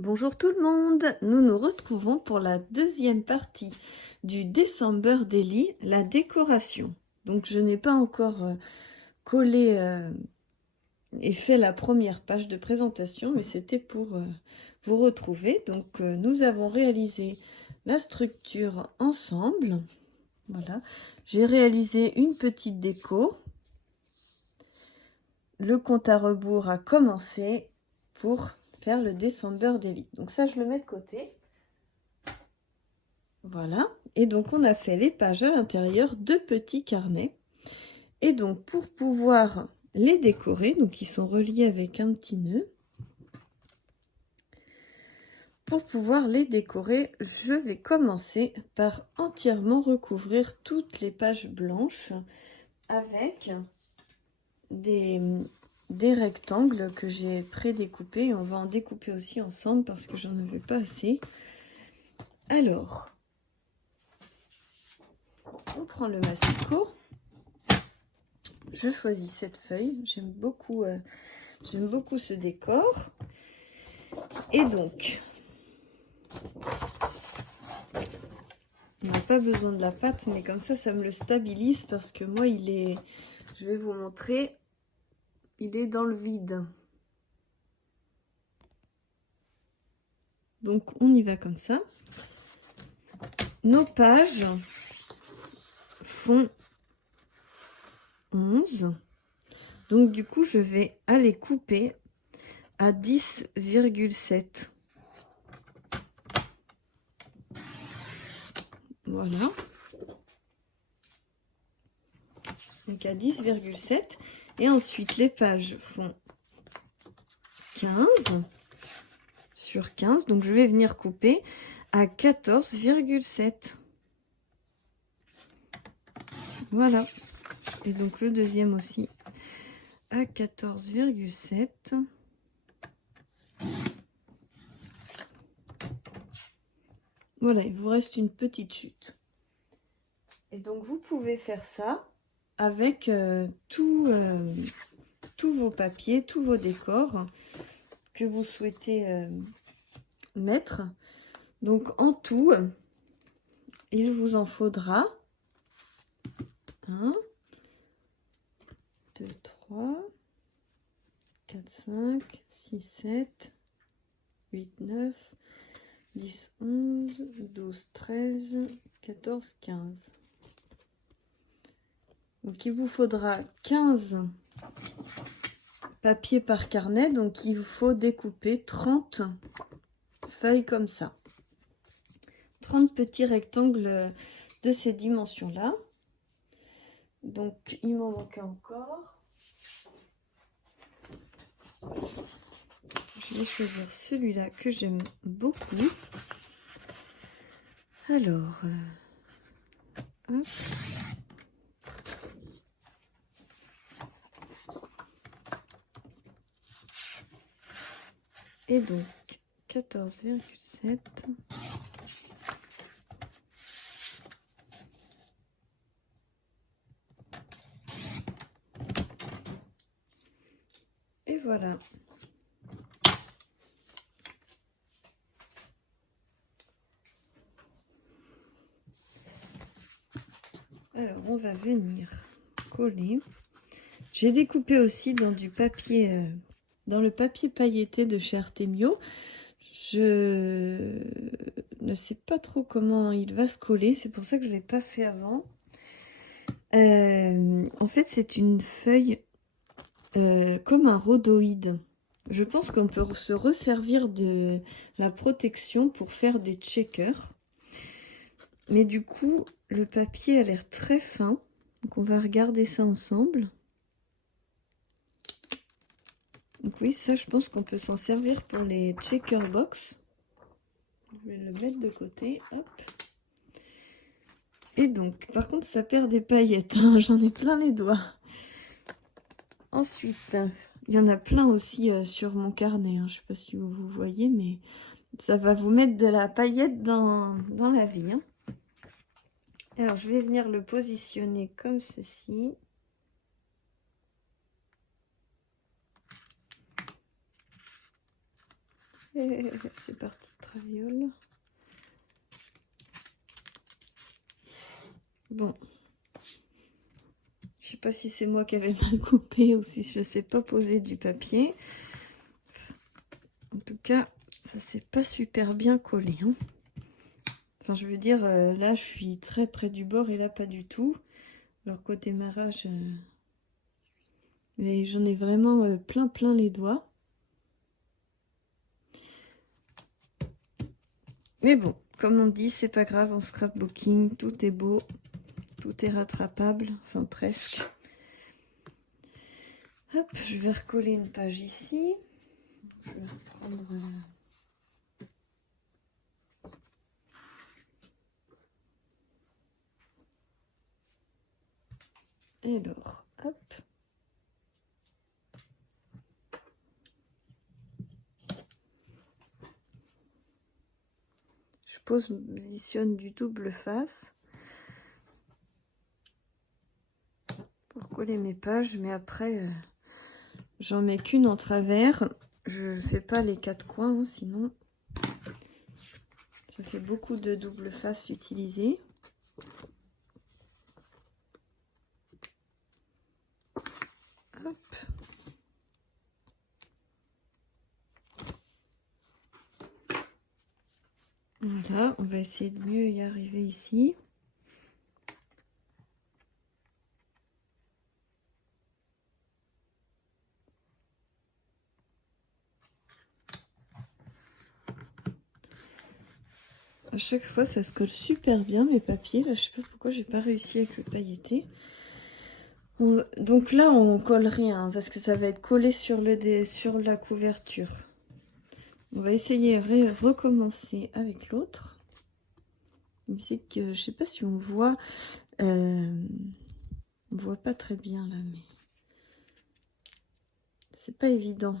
Bonjour tout le monde, nous nous retrouvons pour la deuxième partie du December Daily, la décoration. Donc je n'ai pas encore collé et fait la première page de présentation, mais c'était pour vous retrouver. Donc nous avons réalisé la structure ensemble. Voilà, j'ai réalisé une petite déco. Le compte à rebours a commencé pour faire le December Daily. Donc ça, je le mets de côté. Voilà. Et donc, on a fait les pages à l'intérieur de petits carnets. Et donc, pour pouvoir les décorer, donc ils sont reliés avec un petit nœud. Pour pouvoir les décorer, je vais commencer par entièrement recouvrir toutes les pages blanches avec des rectangles que j'ai pré-découpés. On va en découper aussi ensemble parce que j'en avais pas assez. Alors, on prend le masticot. Je choisis cette feuille. J'aime beaucoup ce décor. Et donc, on n'a pas besoin de la pâte, mais comme ça me le stabilise parce que moi, je vais vous montrer, il est dans le vide. Donc, on y va comme ça. Nos pages font 11. Donc, du coup, je vais aller couper à 10,7. Voilà. Donc, à 10,7. Et ensuite, les pages font 15 sur 15. Donc, je vais venir couper à 14,7. Voilà. Et donc, le deuxième aussi à 14,7. Voilà, il vous reste une petite chute. Et donc, vous pouvez faire ça avec tous vos papiers, tous vos décors que vous souhaitez mettre. Donc, en tout, il vous en faudra 1, 2, 3, 4, 5, 6, 7, 8, 9, 10, 11, 12, 13, 14, 15. Donc, il vous faudra 15 papiers par carnet. Donc, il vous faut découper 30 feuilles comme ça. 30 petits rectangles de ces dimensions-là. Donc, il m'en manque encore. Je vais choisir celui-là que j'aime beaucoup. Alors, hop. Et donc, 14,7. Et voilà. Alors, on va venir coller. J'ai découpé aussi dans du papier, dans le papier pailleté de chez Artemio. Je ne sais pas trop comment il va se coller, c'est pour ça que je ne l'ai pas fait avant. En fait, c'est une feuille comme un rhodoïde. Je pense qu'on peut se resservir de la protection pour faire des checkers. Mais du coup, le papier a l'air très fin. Donc, on va regarder ça ensemble. Donc oui, ça, je pense qu'on peut s'en servir pour les checker box. Je vais le mettre de côté. Hop. Et donc, par contre, ça perd des paillettes. Hein, j'en ai plein les doigts. Ensuite, il y en a plein aussi sur mon carnet. Hein. Je ne sais pas si vous voyez, mais ça va vous mettre de la paillette dans la vie. Hein. Alors, je vais venir le positionner comme ceci. Et c'est parti, traviole. Bon. Je sais pas si c'est moi qui avais mal coupé ou si je ne sais pas poser du papier. En tout cas, ça s'est pas super bien collé. Hein. Enfin, je veux dire, là, je suis très près du bord et là, pas du tout. Alors qu'au démarrage, j'en ai vraiment plein les doigts. Mais bon, comme on dit, c'est pas grave, en scrapbooking, tout est beau, tout est rattrapable, enfin presque. Hop, je vais recoller une page ici. Je vais reprendre... Alors, hop. Je positionne du double face pour coller mes pages, mais après, j'en mets qu'une en travers. Je fais pas les 4 coins, hein, sinon ça fait beaucoup de double face utilisée. Hop. Voilà, on va essayer de mieux y arriver ici. À chaque fois, ça se colle super bien mes papiers. Là, je sais pas pourquoi j'ai pas réussi avec le pailleté. Donc là, on colle rien parce que ça va être collé sur la couverture. On va essayer de recommencer avec l'autre. C'est que je sais pas si on voit. On voit pas très bien là, mais c'est pas évident.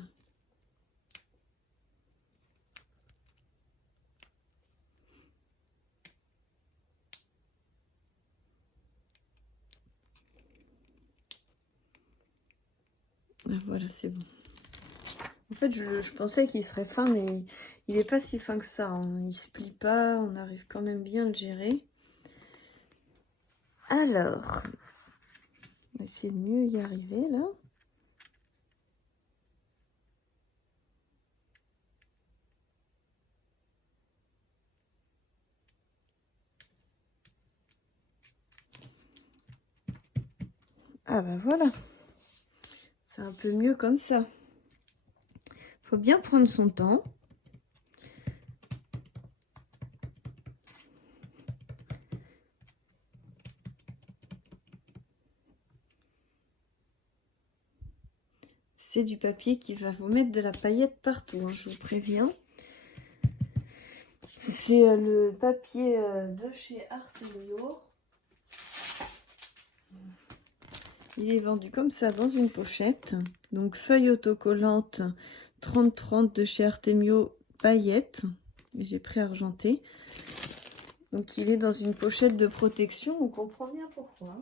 Ah, voilà, c'est bon. En fait, je pensais qu'il serait fin, mais il n'est pas si fin que ça. Hein. Il se plie pas, on arrive quand même bien à le gérer. Alors, on va essayer de mieux y arriver là. Ah bah voilà, c'est un peu mieux comme ça. Faut bien prendre son temps. C'est du papier qui va vous mettre de la paillette partout, hein, je vous préviens. C'est le papier de chez Artemio. Il est vendu comme ça dans une pochette. Donc feuille autocollante 30-30 de chez Artemio paillettes. J'ai pris argenté. Donc il est dans une pochette de protection. On comprend bien pourquoi.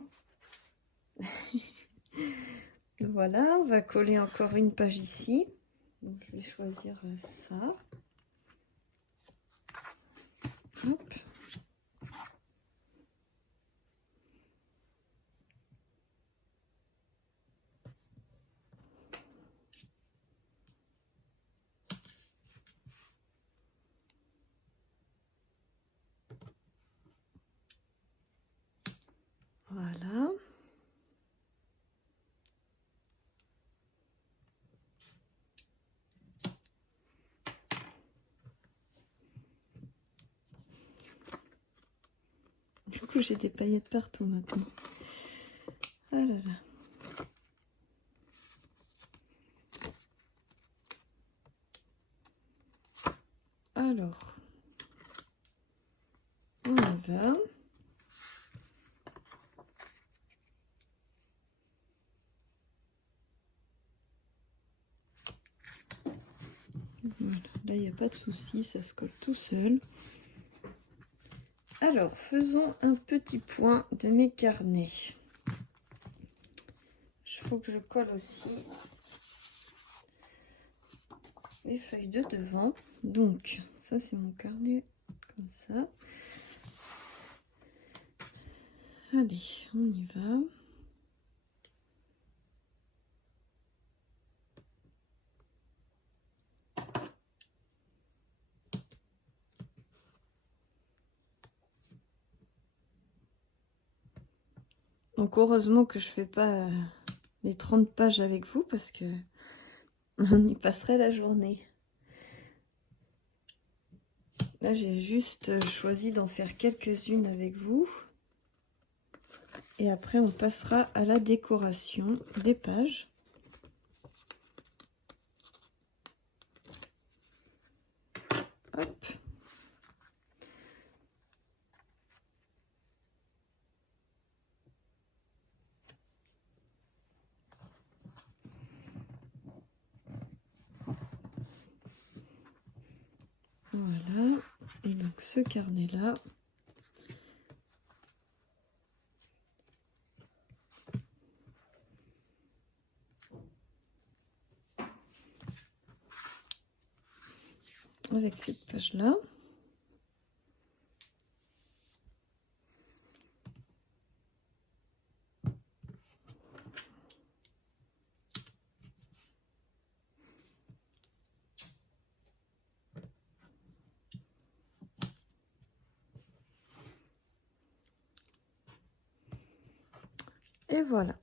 Voilà, on va coller encore une page ici. Donc je vais choisir ça. Hop. Voilà. Du coup, j'ai des paillettes partout maintenant. Ah là là. Alors, on y va. Voilà, là, il n'y a pas de souci, ça se colle tout seul. Alors, faisons un petit point de mes carnets. Il faut que je colle aussi les feuilles de devant. Donc ça c'est mon carnet comme ça. Allez, on y va. Donc heureusement que je fais pas les 30 pages avec vous parce que on y passerait la journée. Là j'ai juste choisi d'en faire quelques-unes avec vous. Et après on passera à la décoration des pages. Hop. Voilà, et donc ce carnet-là, avec cette page-là, et voilà.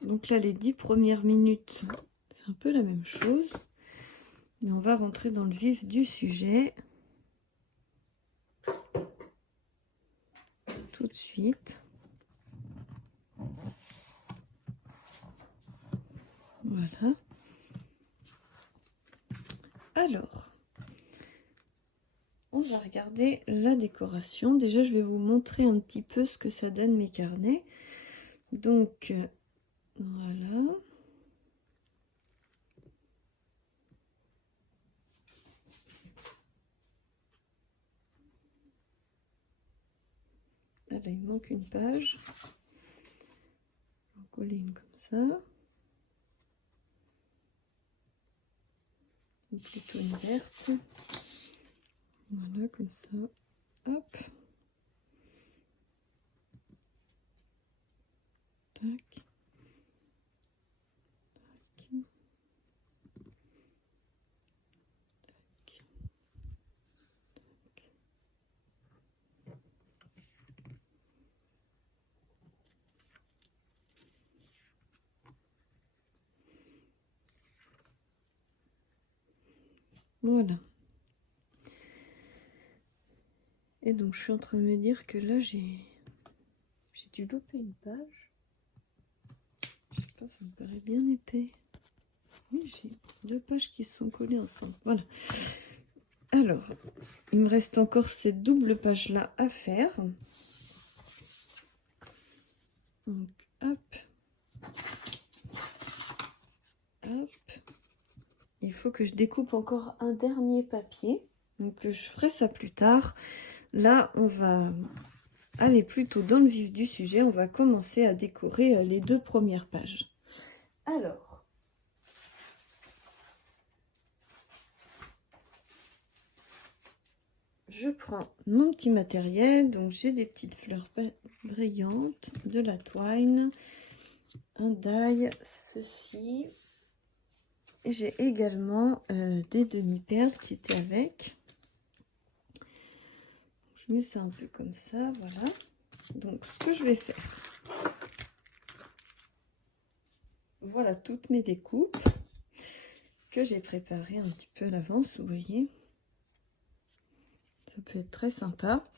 Donc là, les 10 premières minutes, c'est un peu la même chose. Mais on va rentrer dans le vif du sujet. Tout de suite. Voilà. Alors, on va regarder la décoration. Déjà, je vais vous montrer un petit peu ce que ça donne mes carnets. Donc, voilà. Là, il manque une page. On va coller une comme ça. Ou plutôt une verte. Voilà, comme ça. Hop. Tac. Tac. Tac. Voilà. Et donc, je suis en train de me dire que là, j'ai dû louper une page. Je sais pas, ça me paraît bien épais. Oui, j'ai 2 pages qui se sont collées ensemble. Voilà. Alors, il me reste encore ces doubles pages-là à faire. Donc, hop. Hop. Il faut que je découpe encore un dernier papier. Donc, je ferai ça plus tard. Là, on va aller plutôt dans le vif du sujet. On va commencer à décorer les 2 premières pages. Alors, je prends mon petit matériel. Donc, j'ai des petites fleurs brillantes, de la twine, un die, ceci. Et j'ai également des demi-perles qui étaient avec. Je mets ça un peu comme ça, voilà. Donc, ce que je vais faire, voilà toutes mes découpes que j'ai préparées un petit peu à l'avance, vous voyez. Ça peut être très sympa.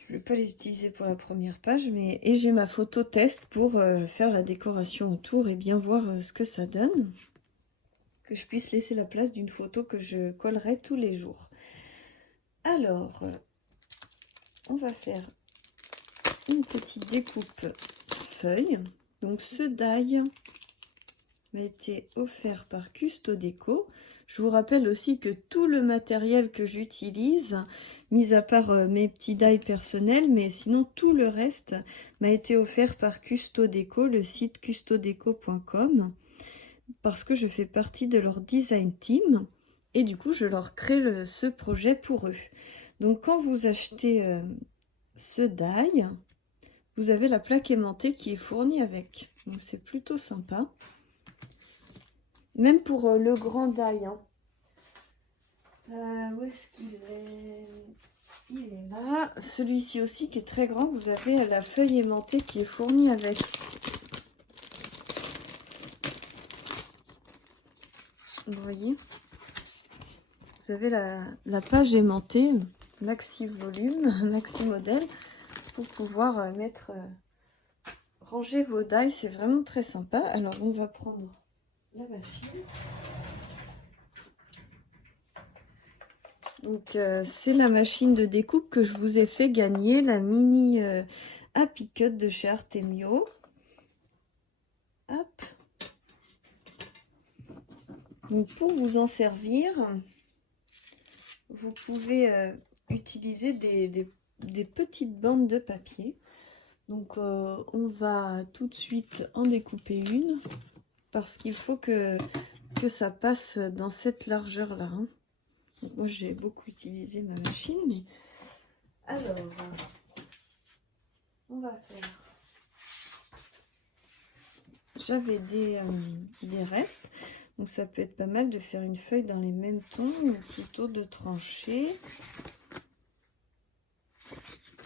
Je ne vais pas les utiliser pour la première page, mais et j'ai ma photo test pour faire la décoration autour et bien voir ce que ça donne. Que je puisse laisser la place d'une photo que je collerai tous les jours. Alors, on va faire une petite découpe feuille. Donc ce die m'a été offert par Custo Déco. Je vous rappelle aussi que tout le matériel que j'utilise, mis à part mes petits die personnels, mais sinon tout le reste m'a été offert par Custodeco, le site custodeco.com, parce que je fais partie de leur design team et du coup je leur crée ce projet pour eux. Donc quand vous achetez ce die, vous avez la plaque aimantée qui est fournie avec. Donc c'est plutôt sympa. Même pour le grand die. Hein. Où est-ce qu'il est? Il est là. Celui-ci aussi qui est très grand. Vous avez la feuille aimantée qui est fournie avec. Vous voyez? Vous avez la page aimantée, maxi volume, maxi modèle, pour pouvoir ranger vos die. C'est vraiment très sympa. Alors on va prendre la machine. Donc c'est la machine de découpe que je vous ai fait gagner, la mini Happy Cut de chez Artemio. Hop. Donc pour vous en servir, vous pouvez utiliser des petites bandes de papier. Donc on va tout de suite en découper une parce qu'il faut que ça passe dans cette largeur là. Hein. Donc, moi j'ai beaucoup utilisé ma machine, mais alors on va faire. J'avais des restes, donc ça peut être pas mal de faire une feuille dans les mêmes tons, ou plutôt de trancher.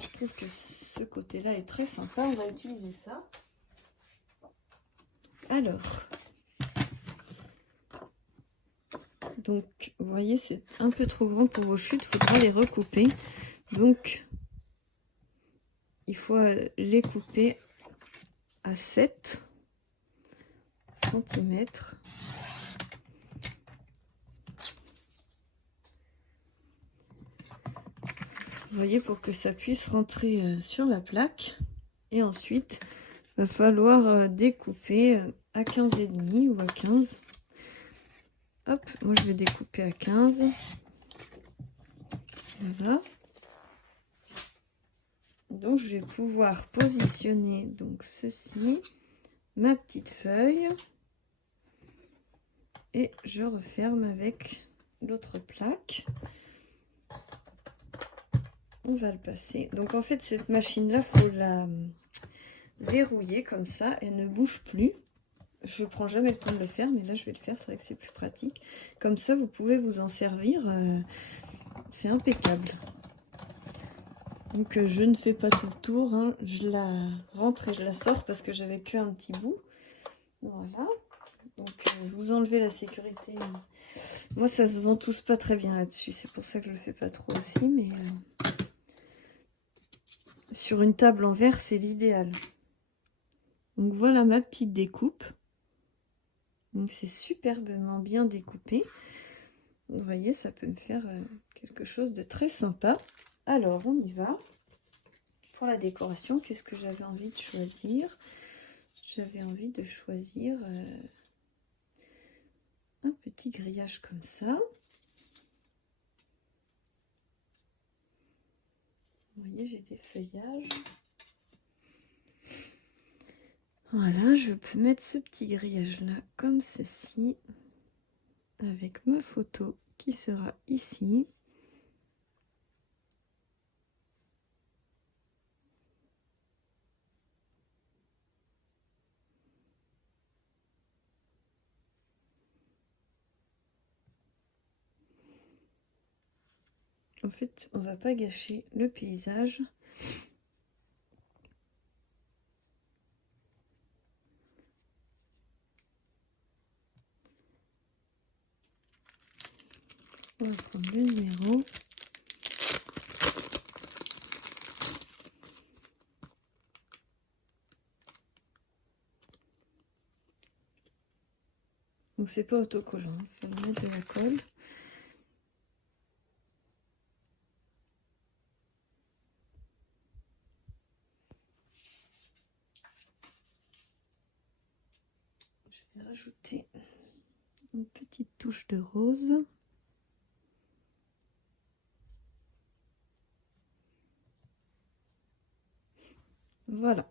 Je trouve que ce côté-là est très sympa, on va utiliser ça. Alors, donc vous voyez c'est un peu trop grand pour vos chutes, il faudra les recouper. Donc il faut les couper à 7 cm. Vous voyez, pour que ça puisse rentrer sur la plaque. Et ensuite, il va falloir découper à 15,5 ou à 15. Hop, moi je vais découper à 15. Voilà. Donc je vais pouvoir positionner donc ceci, ma petite feuille. Et je referme avec l'autre plaque. On va le passer. Donc en fait cette machine là, faut la verrouiller comme ça, elle ne bouge plus. Je prends jamais le temps de le faire, mais là je vais le faire, c'est vrai que c'est plus pratique. Comme ça vous pouvez vous en servir, c'est impeccable. Donc je ne fais pas tout le tour, hein. Je la rentre et je la sors parce que j'avais que un petit bout. Voilà. Donc vous enlevez la sécurité. Moi ça se ventouse pas très bien là-dessus, c'est pour ça que je le fais pas trop aussi, mais sur une table en verre c'est l'idéal. Donc voilà ma petite découpe. Donc c'est superbement bien découpé. Vous voyez, ça peut me faire quelque chose de très sympa. Alors on y va. Pour la décoration, qu'est-ce que j'avais envie de choisir? J'avais envie de choisir un petit grillage comme ça. Vous voyez, j'ai des feuillages. Voilà, je peux mettre ce petit grillage là comme ceci, avec ma photo qui sera ici. En fait, on va pas gâcher le paysage. On va prendre le numéro. Donc c'est pas autocollant, il faut mettre de la colle. Je vais rajouter une petite touche de rose. Voilà.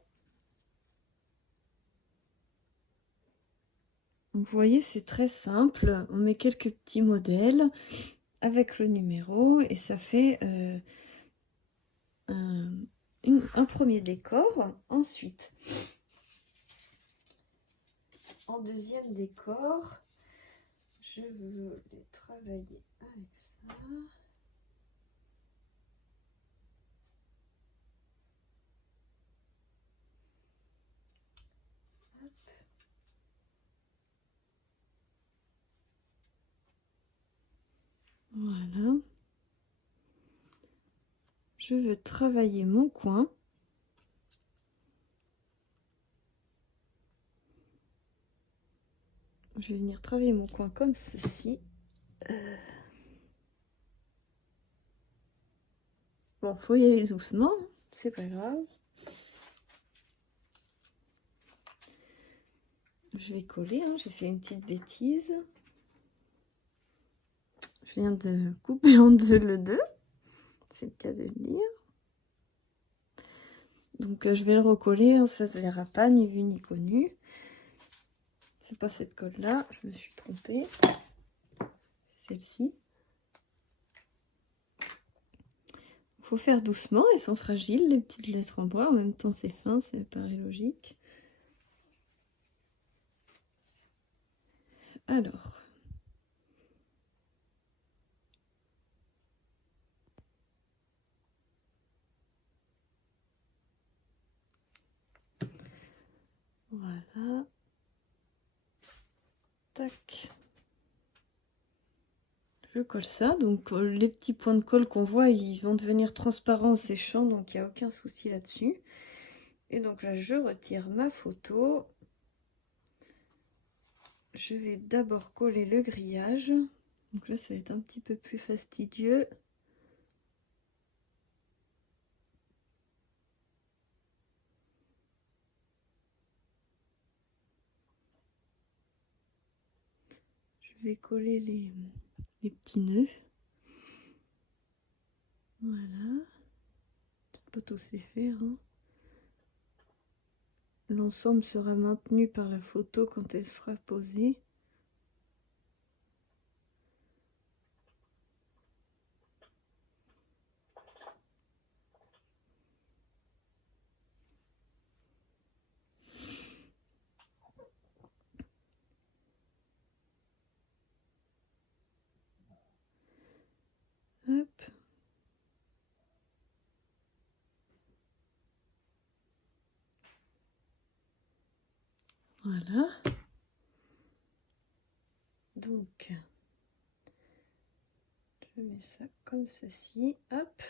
Donc, vous voyez, c'est très simple. On met quelques petits modèles avec le numéro et ça fait un premier décor. Ensuite, en deuxième décor, je veux les travailler avec ça. Hop. Voilà. Je veux travailler mon coin. Je vais venir travailler mon coin comme ceci. Bon, faut y aller doucement, c'est pas grave. Je vais coller, hein, j'ai fait une petite bêtise. Je viens de couper en deux le 2, c'est le cas de le dire. Donc je vais le recoller, hein, ça se verra pas, ni vu ni connu. C'est pas cette colle là, je me suis trompée. Celle-ci. Faut faire doucement, elles sont fragiles les petites lettres en bois, en même temps c'est fin, ça paraît logique. Alors, voilà, tac, je colle ça. Donc les petits points de colle qu'on voit, ils vont devenir transparents en séchant, donc il n'y a aucun souci là-dessus. Et donc là, je retire ma photo. Je vais d'abord coller le grillage. Donc là, ça va être un petit peu plus fastidieux. Je vais coller les petits nœuds. Voilà. Peut-être pas tous les faire, hein. L'ensemble sera maintenu par la photo quand elle sera posée. Hop. Voilà. Donc, je mets ça comme ceci. Hop.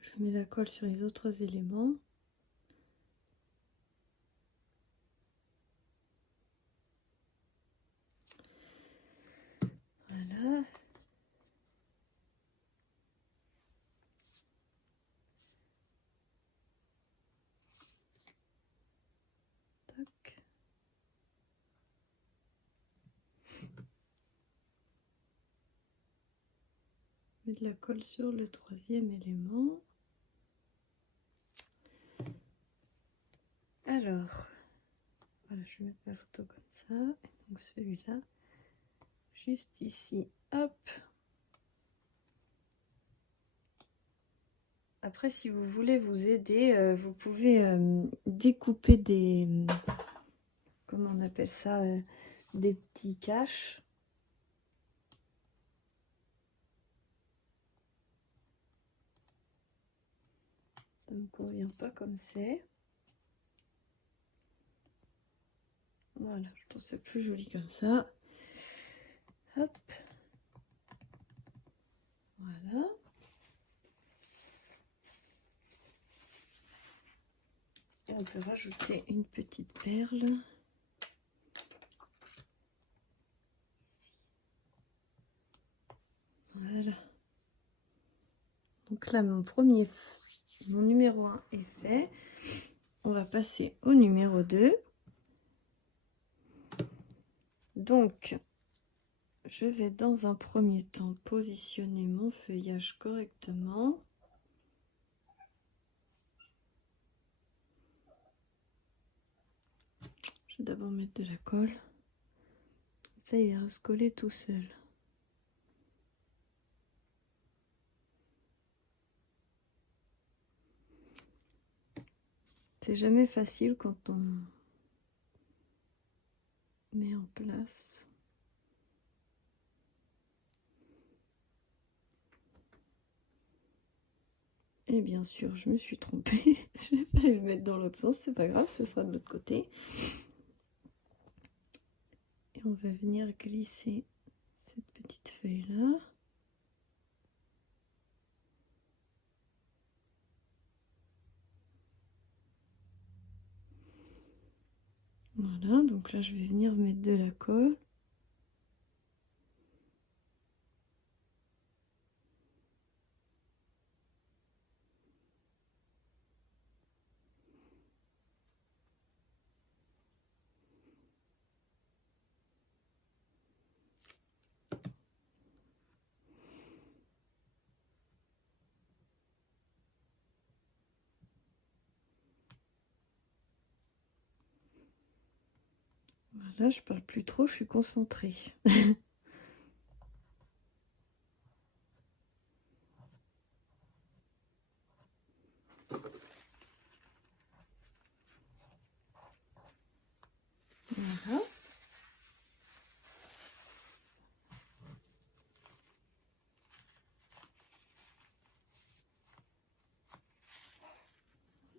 Je mets la colle sur les autres éléments. Voilà. Tac. Je mets de la colle sur le troisième élément. Alors, voilà, je vais mettre ma photo comme ça. Et donc celui-là, juste ici, hop. Après, si vous voulez vous aider, vous pouvez découper des, comment on appelle ça, des petits caches. Ça ne me convient pas comme c'est. Voilà, je trouve ça plus joli comme ça. Hop. Voilà. Et on peut rajouter une petite perle. Voilà. Donc là, mon numéro 1 est fait. On va passer au numéro 2. Donc, je vais dans un premier temps positionner mon feuillage correctement. Je vais d'abord mettre de la colle. Ça, il va se coller tout seul. C'est jamais facile quand on met en place. Et bien sûr, je me suis trompée. Je vais pas le mettre dans l'autre sens, c'est pas grave, ce sera de l'autre côté. Et on va venir glisser cette petite feuille là. Voilà, donc là je vais venir mettre de la colle. Voilà, je parle plus trop, je suis concentrée. Voilà.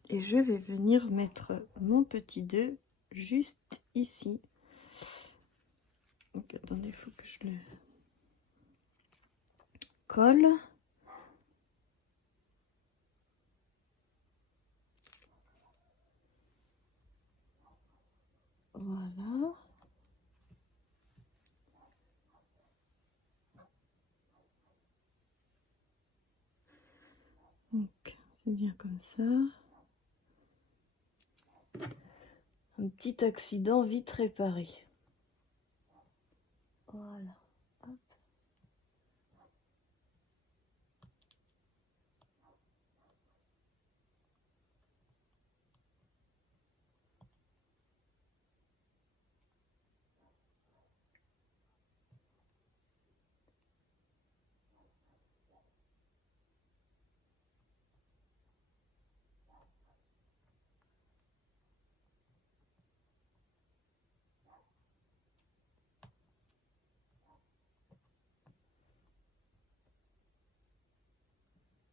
Et je vais venir mettre mon petit 2 juste ici. Donc attendez, il faut que je le colle. Voilà. Donc c'est bien comme ça. Un petit accident vite réparé. Voilà. Hop.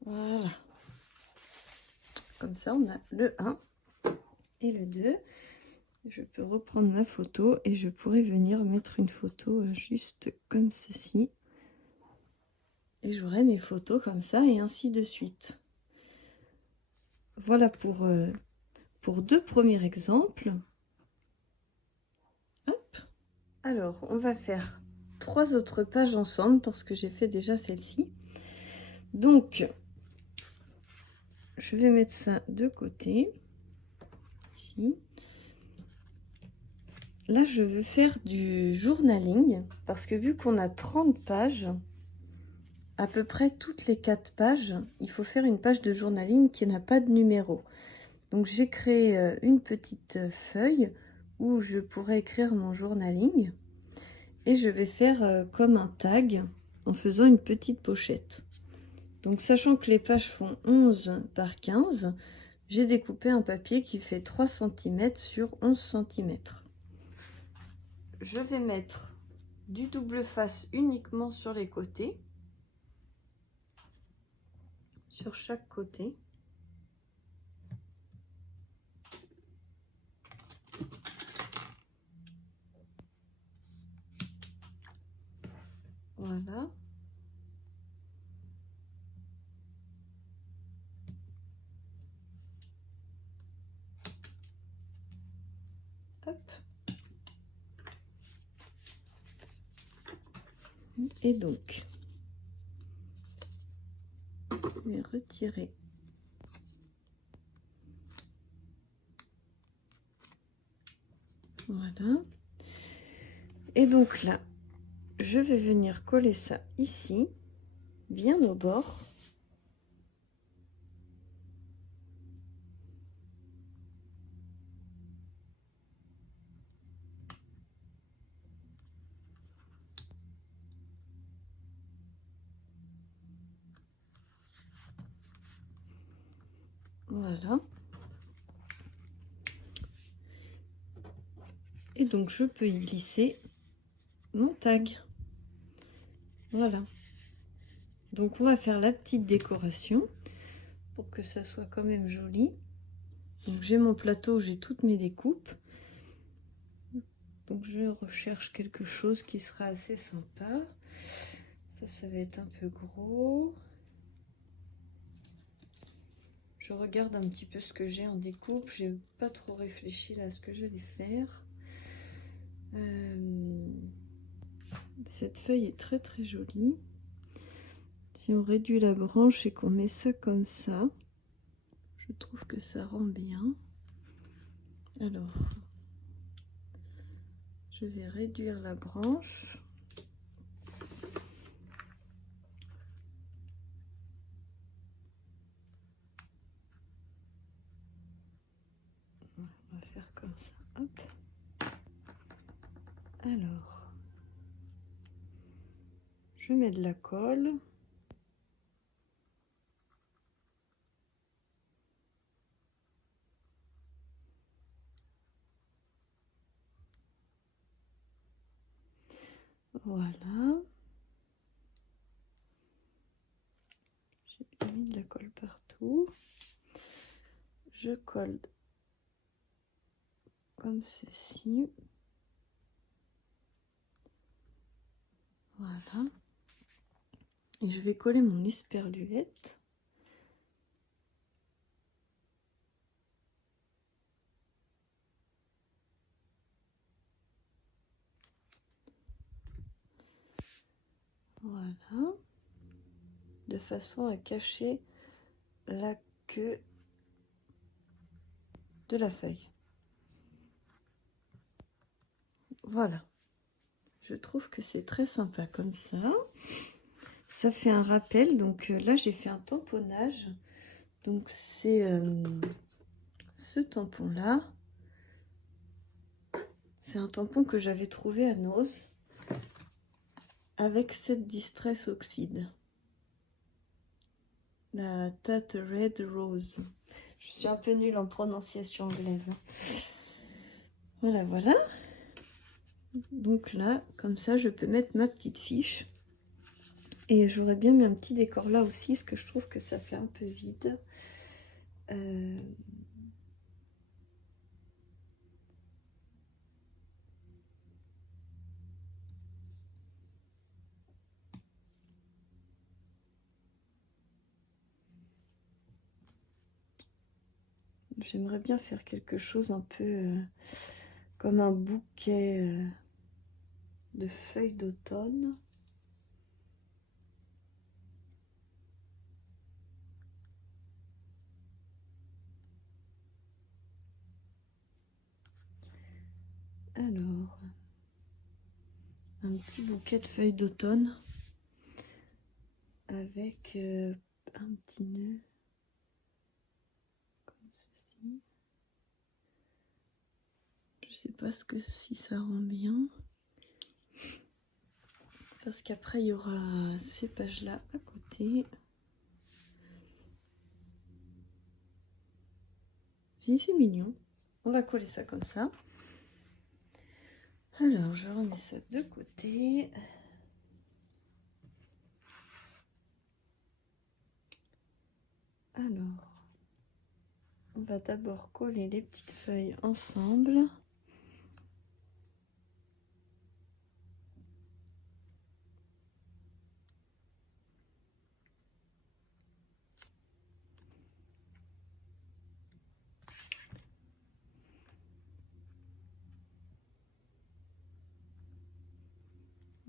Voilà. Comme ça, on a le 1 et le 2. Je peux reprendre ma photo et je pourrais venir mettre une photo juste comme ceci. Et j'aurai mes photos comme ça et ainsi de suite. Voilà pour 2 premiers exemples. Hop. Alors, on va faire 3 autres pages ensemble parce que j'ai fait déjà celle-ci. Donc, je vais mettre ça de côté. Ici. Là, je veux faire du journaling parce que vu qu'on a 30 pages, à peu près toutes les 4 pages, il faut faire une page de journaling qui n'a pas de numéro. Donc, j'ai créé une petite feuille où je pourrais écrire mon journaling et je vais faire comme un tag en faisant une petite pochette. Donc, sachant que les pages font 11 par 15, j'ai découpé un papier qui fait 3 cm sur 11 cm. Je vais mettre du double face uniquement sur les côtés, sur chaque côté. Voilà. Hop. Et donc, je vais retirer. Voilà. Et donc là, je vais venir coller ça ici, bien au bord. Voilà. Et donc je peux y glisser mon tag. Voilà. Donc on va faire la petite décoration pour que ça soit quand même joli. Donc j'ai mon plateau, j'ai toutes mes découpes. Donc je recherche quelque chose qui sera assez sympa. Ça va être un peu gros. Je regarde un petit peu ce que j'ai en découpe. J'ai pas trop réfléchi là à ce que j'allais faire. Cette feuille est très très jolie. Si on réduit la branche et qu'on met ça comme ça, je trouve que ça rend bien. Alors, je vais réduire la branche. On va faire comme ça. Hop. Alors, je mets de la colle. Voilà. J'ai mis de la colle partout. Je colle comme ceci. Voilà. Et je vais coller mon esperluette. Voilà. De façon à cacher la queue de la feuille. Voilà. Je trouve que c'est très sympa comme ça. Ça fait un rappel. Donc là, j'ai fait un tamponnage. Donc c'est ce tampon-là. C'est un tampon que j'avais trouvé à Noz avec cette Distress Oxide. La Tate Red Rose. Je suis un peu nulle en prononciation anglaise. Voilà, voilà. Donc là, comme ça, je peux mettre ma petite fiche. Et j'aurais bien mis un petit décor là aussi, parce que je trouve que ça fait un peu vide. J'aimerais bien faire quelque chose un peu comme un bouquet de feuilles d'automne. Alors, un petit bouquet de feuilles d'automne avec un petit nœud comme ceci. Je sais pas si ça rend bien. Parce qu'après, il y aura ces pages-là à côté. Si, c'est mignon. On va coller ça comme ça. Alors, je remets ça de côté. Alors, on va d'abord coller les petites feuilles ensemble.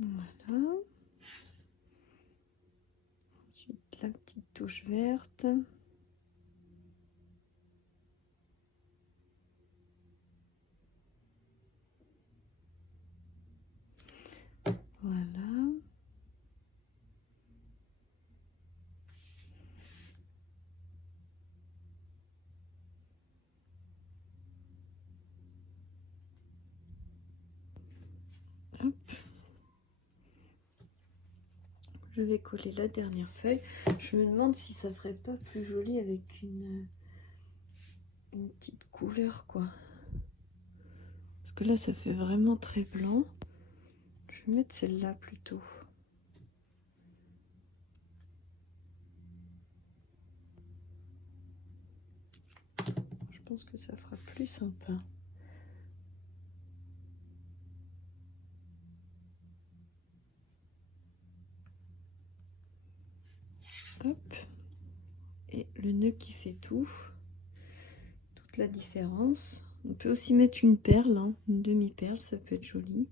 Voilà. Ensuite, la petite touche verte. Voilà. Hop. Je vais coller la dernière feuille. Je me demande si ça serait pas plus joli avec une petite couleur, quoi. Parce que là, ça fait vraiment très blanc. Je vais mettre celle-là plutôt. Je pense que ça fera plus sympa. Hop. Et le nœud qui fait toute la différence. On peut aussi mettre une perle, hein, une demi-perle, ça peut être joli.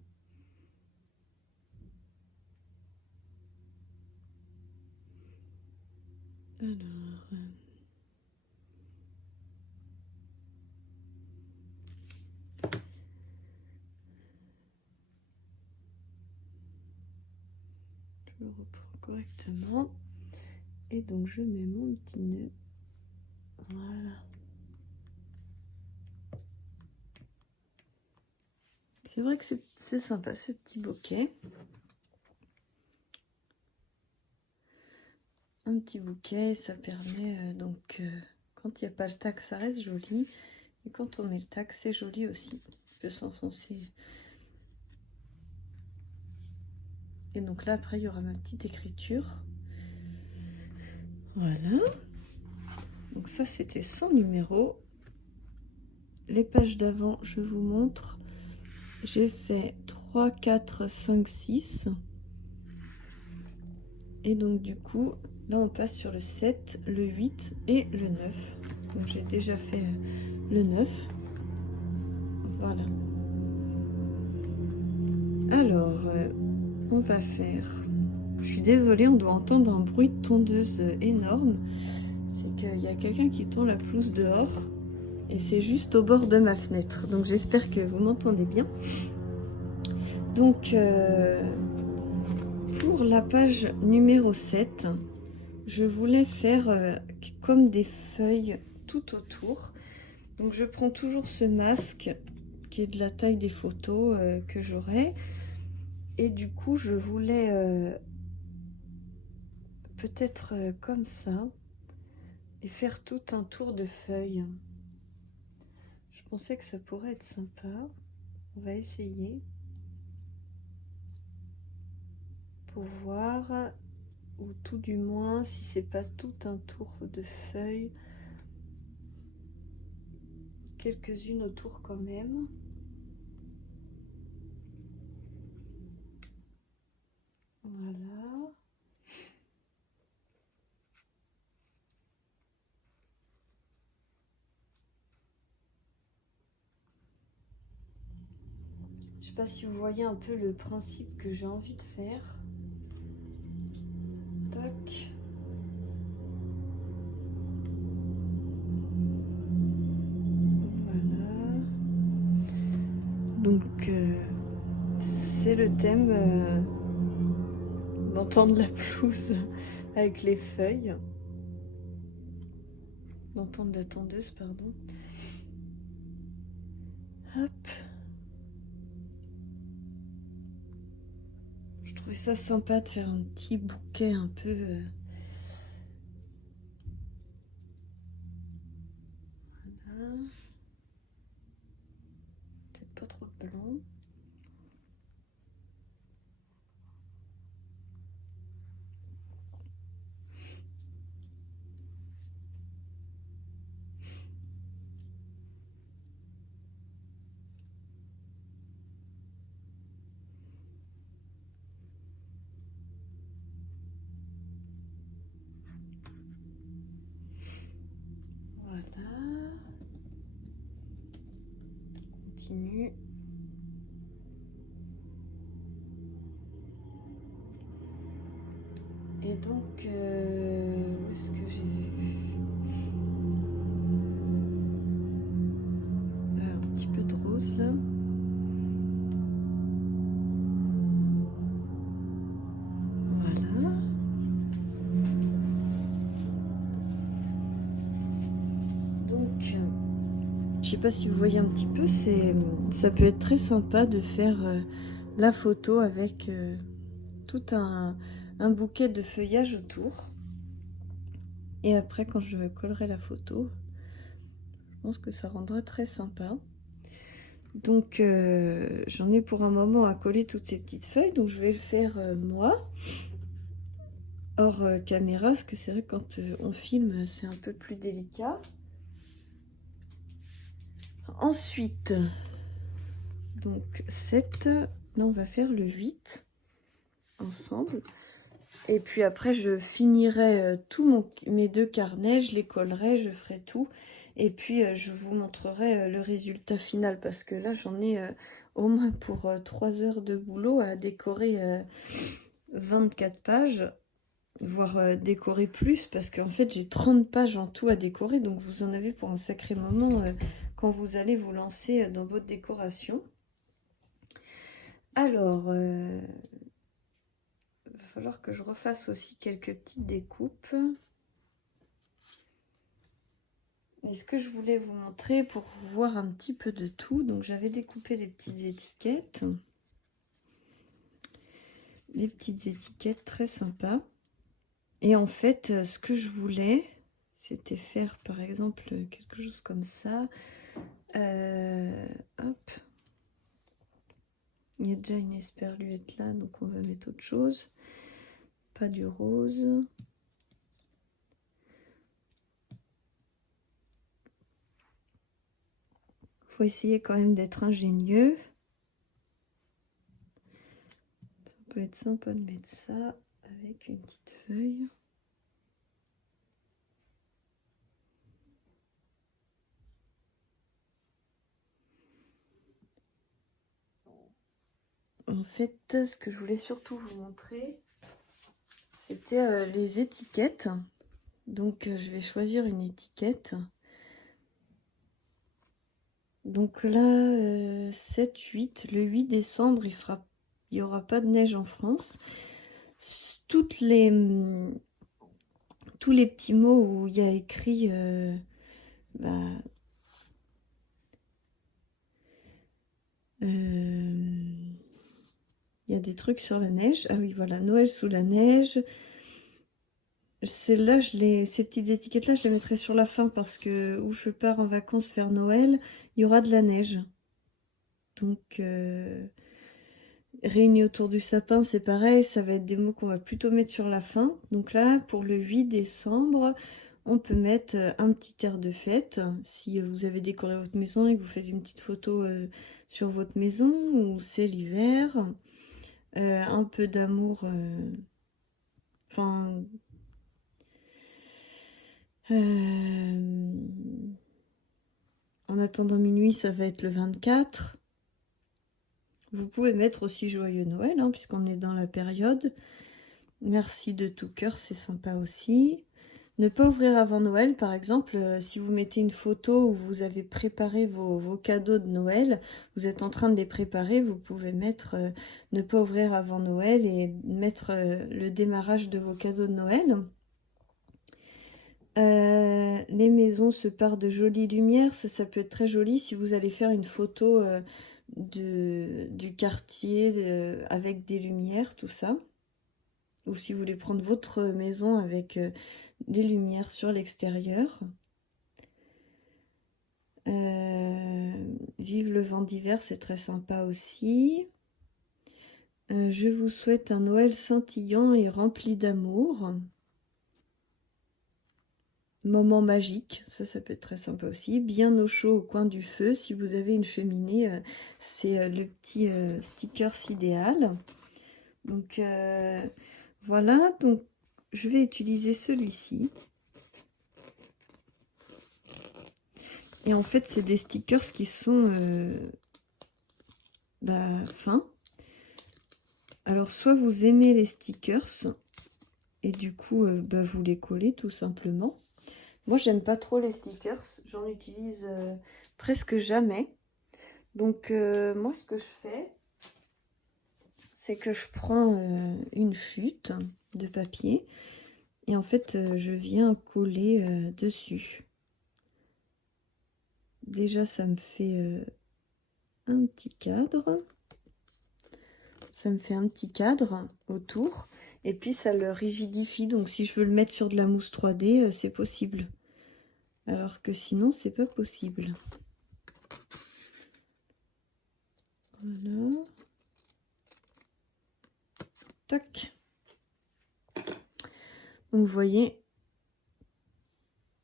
Alors... je le reprends correctement. Et donc je mets mon petit nœud. Voilà. C'est vrai que c'est sympa ce petit bouquet. Un petit bouquet, ça permet donc quand il n'y a pas le tac, ça reste joli. Et quand on met le tac, c'est joli aussi. Il peut s'enfoncer. Et donc là, après, il y aura ma petite écriture. Voilà. Donc ça, c'était son numéro. Les pages d'avant, je vous montre. J'ai fait 3, 4, 5, 6. Et donc du coup, là on passe sur le 7, le 8 et le 9. Donc j'ai déjà fait le 9. Voilà. Alors, on va faire... Je suis désolée, on doit entendre un bruit de tondeuse énorme. C'est qu'il y a quelqu'un qui tond la pelouse dehors. Et c'est juste au bord de ma fenêtre. Donc j'espère que vous m'entendez bien. Donc, pour la page numéro 7, je voulais faire comme des feuilles tout autour. Donc je prends toujours ce masque qui est de la taille des photos que j'aurai. Et du coup, je voulais peut-être comme ça et faire tout un tour de feuilles. Je pensais que ça pourrait être sympa. On va essayer pour voir, ou tout du moins, si c'est pas tout un tour de feuilles. Quelques-unes autour quand même. Voilà. Je sais pas si vous voyez un peu le principe que j'ai envie de faire. Tac. Voilà. Donc c'est le thème d'entendre la pelouse avec les feuilles. D'entendre la tondeuse, pardon. Hop. Je trouvais ça sympa de faire un petit bouquet un peu... Voilà. Peut-être pas trop de blanc. Voilà. Continue. Et donc, où Qu'est-ce que j'ai vu? Un petit peu de rose là. Voilà. Donc, je sais pas si vous voyez un petit peu, ça peut être très sympa de faire la photo avec tout un bouquet de feuillage autour. Et après, quand je collerai la photo, je pense que ça rendra très sympa. Donc, j'en ai pour un moment à coller toutes ces petites feuilles. Donc, je vais le faire moi, hors caméra, parce que c'est vrai que quand on filme, c'est un peu plus délicat. Ensuite, donc 7, là on va faire le 8 ensemble. Et puis après, je finirai mes 2 carnets, je les collerai, je ferai tout. Et puis, je vous montrerai le résultat final, parce que là, j'en ai au moins pour 3 heures de boulot à décorer 24 pages, voire décorer plus, parce qu'en fait, j'ai 30 pages en tout à décorer. Donc, vous en avez pour un sacré moment quand vous allez vous lancer dans votre décoration. Alors... il va falloir que je refasse aussi quelques petites découpes. Et ce que je voulais vous montrer pour voir un petit peu de tout, donc j'avais découpé des petites étiquettes. Des petites étiquettes très sympas. Et en fait, ce que je voulais, c'était faire par exemple quelque chose comme ça. Hop. Il y a déjà une esperluette là, donc on va mettre autre chose. Pas du rose. Faut essayer quand même d'être ingénieux. Ça peut être sympa de mettre ça avec une petite feuille. En fait, ce que je voulais surtout vous montrer, c'était les étiquettes. Donc, je vais choisir une étiquette. Donc là, 7, 8, le 8 décembre, il n'y aura pas de neige en France. Tous les petits mots où il y a écrit il y a des trucs sur la neige. Ah oui, voilà, Noël sous la neige. Celles-là, ces petites étiquettes-là, je les mettrai sur la fin parce que où je pars en vacances faire Noël, il y aura de la neige. Donc, réunis autour du sapin, c'est pareil, ça va être des mots qu'on va plutôt mettre sur la fin. Donc là, pour le 8 décembre, on peut mettre un petit air de fête. Si vous avez décoré votre maison et que vous faites une petite photo sur votre maison, ou c'est l'hiver. Un peu d'amour, enfin... en attendant minuit, ça va être le 24. Vous pouvez mettre aussi Joyeux Noël, hein, puisqu'on est dans la période. Merci de tout cœur, c'est sympa aussi. Ne pas ouvrir avant Noël, par exemple, si vous mettez une photo où vous avez préparé vos cadeaux de Noël, vous êtes en train de les préparer, vous pouvez mettre ne pas ouvrir avant Noël et mettre le démarrage de vos cadeaux de Noël. Les maisons se parent de jolies lumières, ça peut être très joli si vous allez faire une photo du quartier avec des lumières, tout ça. Ou si vous voulez prendre votre maison avec des lumières sur l'extérieur. Vive le vent d'hiver, c'est très sympa aussi. Je vous souhaite un Noël scintillant et rempli d'amour. Moment magique, ça peut être très sympa aussi. Bien au chaud au coin du feu, si vous avez une cheminée, c'est le petit sticker idéal. Donc voilà, donc je vais utiliser celui-ci. Et en fait, c'est des stickers qui sont fins. Alors, soit vous aimez les stickers, Et du coup, bah, vous les collez tout simplement. Moi, j'aime pas trop les stickers. J'en utilise presque jamais. Donc, moi, ce que je fais, c'est que je prends une chute de papier. Et en fait, je viens coller dessus. Déjà, ça me fait un petit cadre. Ça me fait un petit cadre autour. Et puis, ça le rigidifie. Donc, si je veux le mettre sur de la mousse 3D, c'est possible. Alors que sinon, c'est pas possible. Voilà. Tac. Donc, vous voyez.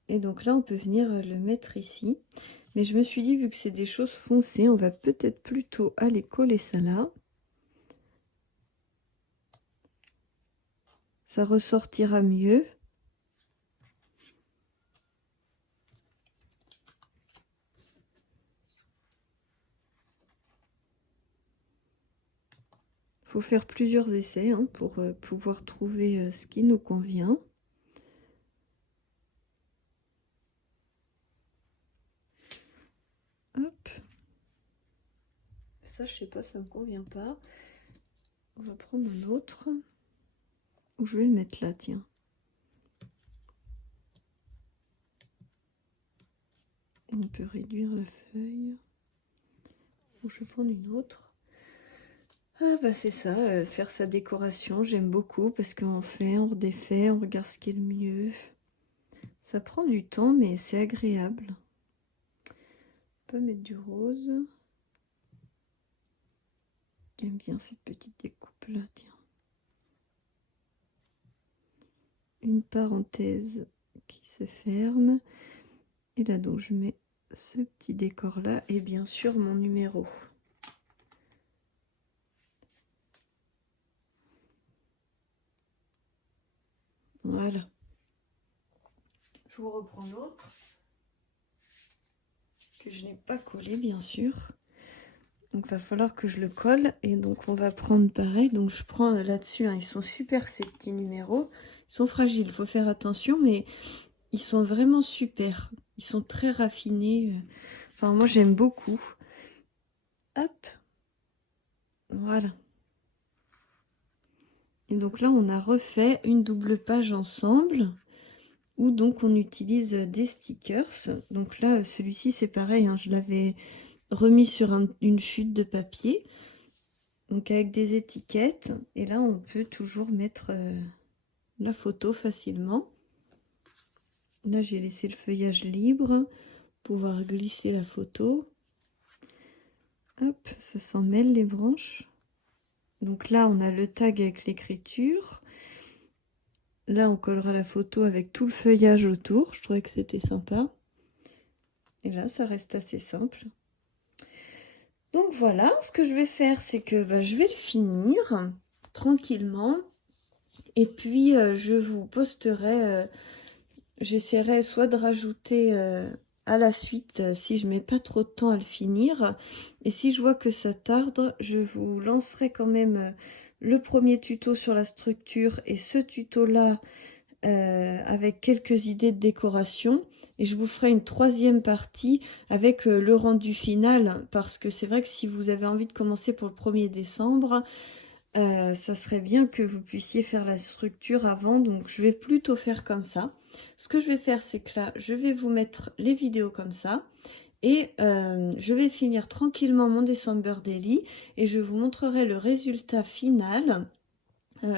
Et donc là, on peut venir le mettre ici. Mais je me suis dit, vu que c'est des choses foncées, on va peut-être plutôt aller coller ça là. Ça ressortira mieux. Il faut faire plusieurs essais hein, pour pouvoir trouver ce qui nous convient. Hop. Ça, je sais pas, ça me convient pas. On va prendre un autre. Ou je vais le mettre là, tiens. On peut réduire la feuille. Ou je vais prendre une autre. Ah bah c'est ça, faire sa décoration, j'aime beaucoup parce qu'on fait, on redéfait, on regarde ce qui est le mieux. Ça prend du temps, mais c'est agréable. On peut mettre du rose. J'aime bien cette petite découpe là, tiens. Une parenthèse qui se ferme. Et là donc je mets ce petit décor là et bien sûr mon numéro. Voilà. Je vous reprends l'autre que je n'ai pas collé bien sûr. Donc, il va falloir que je le colle. Et donc, on va prendre pareil. Donc, je prends là-dessus. Hein, ils sont super, ces petits numéros. Ils sont fragiles, il faut faire attention. Mais ils sont vraiment super. Ils sont très raffinés. Enfin, moi, j'aime beaucoup. Hop. Voilà. Et donc là, on a refait une double page ensemble. Où donc, on utilise des stickers. Donc là, celui-ci, c'est pareil. Hein, je l'avais remis sur une chute de papier. Donc avec des étiquettes. Et là, on peut toujours mettre la photo facilement. Là, j'ai laissé le feuillage libre pour pouvoir glisser la photo. Hop, ça s'en mêle les branches. Donc là, on a le tag avec l'écriture. Là, on collera la photo avec tout le feuillage autour. Je trouvais que c'était sympa. Et là, ça reste assez simple. Donc voilà, ce que je vais faire, c'est que je vais le finir tranquillement. Et puis, je vous posterai... j'essaierai soit de rajouter à la suite si je mets pas trop de temps à le finir. Et si je vois que ça tarde, je vous lancerai quand même le premier tuto sur la structure et ce tuto-là avec quelques idées de décoration. Et je vous ferai une troisième partie avec le rendu final. Parce que c'est vrai que si vous avez envie de commencer pour le 1er décembre... ça serait bien que vous puissiez faire la structure avant, donc je vais plutôt faire comme ça. Ce que je vais faire, c'est que là, je vais vous mettre les vidéos comme ça, et je vais finir tranquillement mon December Daily, et je vous montrerai le résultat final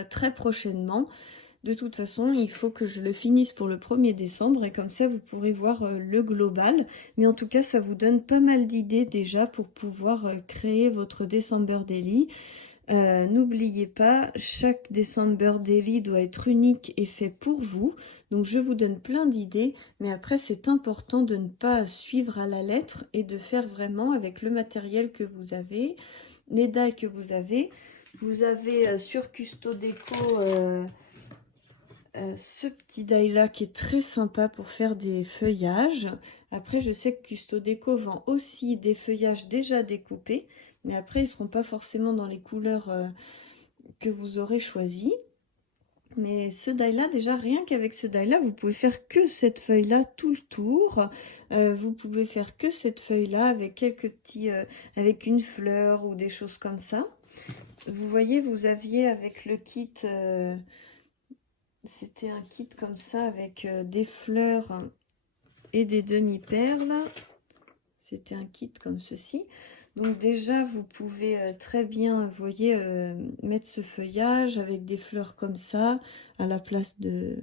très prochainement. De toute façon, il faut que je le finisse pour le 1er décembre, et comme ça, vous pourrez voir le global. Mais en tout cas, ça vous donne pas mal d'idées déjà pour pouvoir créer votre December Daily. N'oubliez pas, chaque December Daily doit être unique et fait pour vous. Donc je vous donne plein d'idées, mais après c'est important de ne pas suivre à la lettre et de faire vraiment avec le matériel que vous avez, les die que vous avez. Vous avez sur Custo Déco ce petit die là qui est très sympa pour faire des feuillages. Après je sais que Custo Déco vend aussi des feuillages déjà découpés. Mais après, ils ne seront pas forcément dans les couleurs que vous aurez choisies. Mais ce die-là, déjà, rien qu'avec ce die-là, vous pouvez faire que cette feuille-là tout le tour. Vous pouvez faire que cette feuille-là avec quelques petits... avec une fleur ou des choses comme ça. Vous voyez, vous aviez avec le kit... c'était un kit comme ça avec des fleurs et des demi-perles. C'était un kit comme ceci. Donc déjà, vous pouvez très bien, vous voyez, mettre ce feuillage avec des fleurs comme ça, à la place de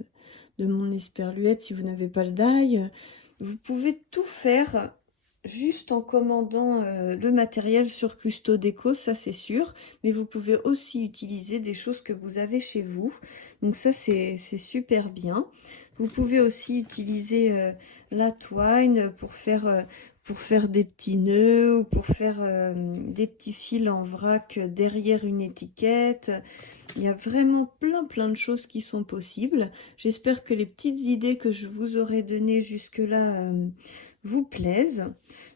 mon esperluette si vous n'avez pas le die. Vous pouvez tout faire juste en commandant le matériel sur Custo Déco, ça c'est sûr. Mais vous pouvez aussi utiliser des choses que vous avez chez vous. Donc ça, c'est super bien. Vous pouvez aussi utiliser la twine pour faire des petits nœuds ou pour faire des petits fils en vrac derrière une étiquette. Il y a vraiment plein de choses qui sont possibles. J'espère que les petites idées que je vous aurais données jusque-là vous plaisent.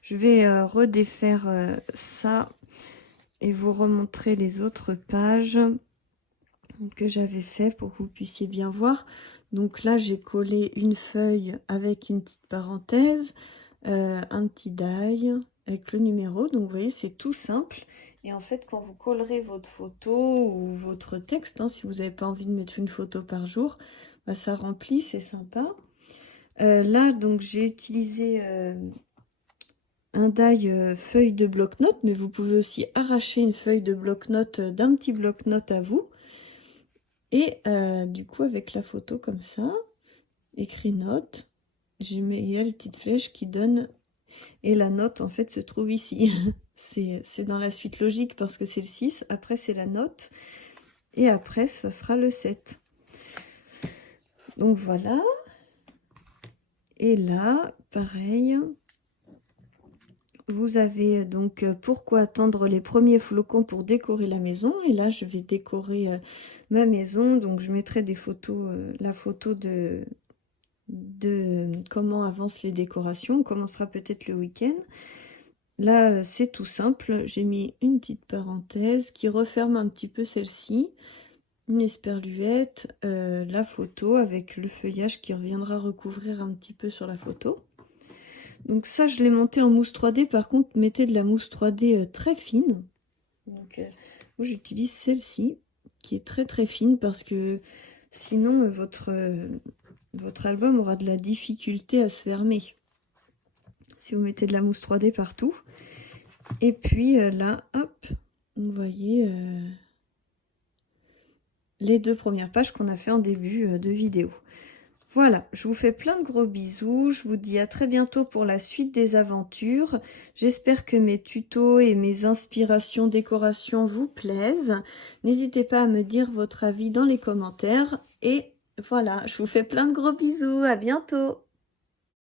Je vais redéfaire ça et vous remontrer les autres pages que j'avais fait pour que vous puissiez bien voir. Donc là, j'ai collé une feuille avec une petite parenthèse. Un petit die avec le numéro. Donc vous voyez, c'est tout simple. Et en fait, quand vous collerez votre photo ou votre texte, hein, si vous n'avez pas envie de mettre une photo par jour, bah, ça remplit, c'est sympa. Là, donc j'ai utilisé un die feuille de bloc-notes, mais vous pouvez aussi arracher une feuille de bloc-notes d'un petit bloc-notes à vous. Et du coup, avec la photo comme ça, écrit note, j'ai mis les petites flèches qui donnent. Et la note, en fait, se trouve ici. C'est dans la suite logique parce que c'est le 6. Après, c'est la note. Et après, ça sera le 7. Donc, voilà. Et là, pareil. Vous avez donc pourquoi attendre les premiers flocons pour décorer la maison. Et là, je vais décorer ma maison. Donc, je mettrai des photos, la photo de comment avancent les décorations. On commencera peut-être le week-end. Là, c'est tout simple. J'ai mis une petite parenthèse qui referme un petit peu celle-ci. Une esperluette, la photo avec le feuillage qui reviendra recouvrir un petit peu sur la photo. Donc ça, je l'ai monté en mousse 3D. Par contre, mettez de la mousse 3D très fine. Donc, moi, j'utilise celle-ci qui est très fine parce que sinon, votre album aura de la difficulté à se fermer. Si vous mettez de la mousse 3D partout. Et puis là, hop, vous voyez les deux premières pages qu'on a fait en début de vidéo. Voilà, je vous fais plein de gros bisous. Je vous dis à très bientôt pour la suite des aventures. J'espère que mes tutos et mes inspirations décoration vous plaisent. N'hésitez pas à me dire votre avis dans les commentaires. Et voilà, je vous fais plein de gros bisous. À bientôt.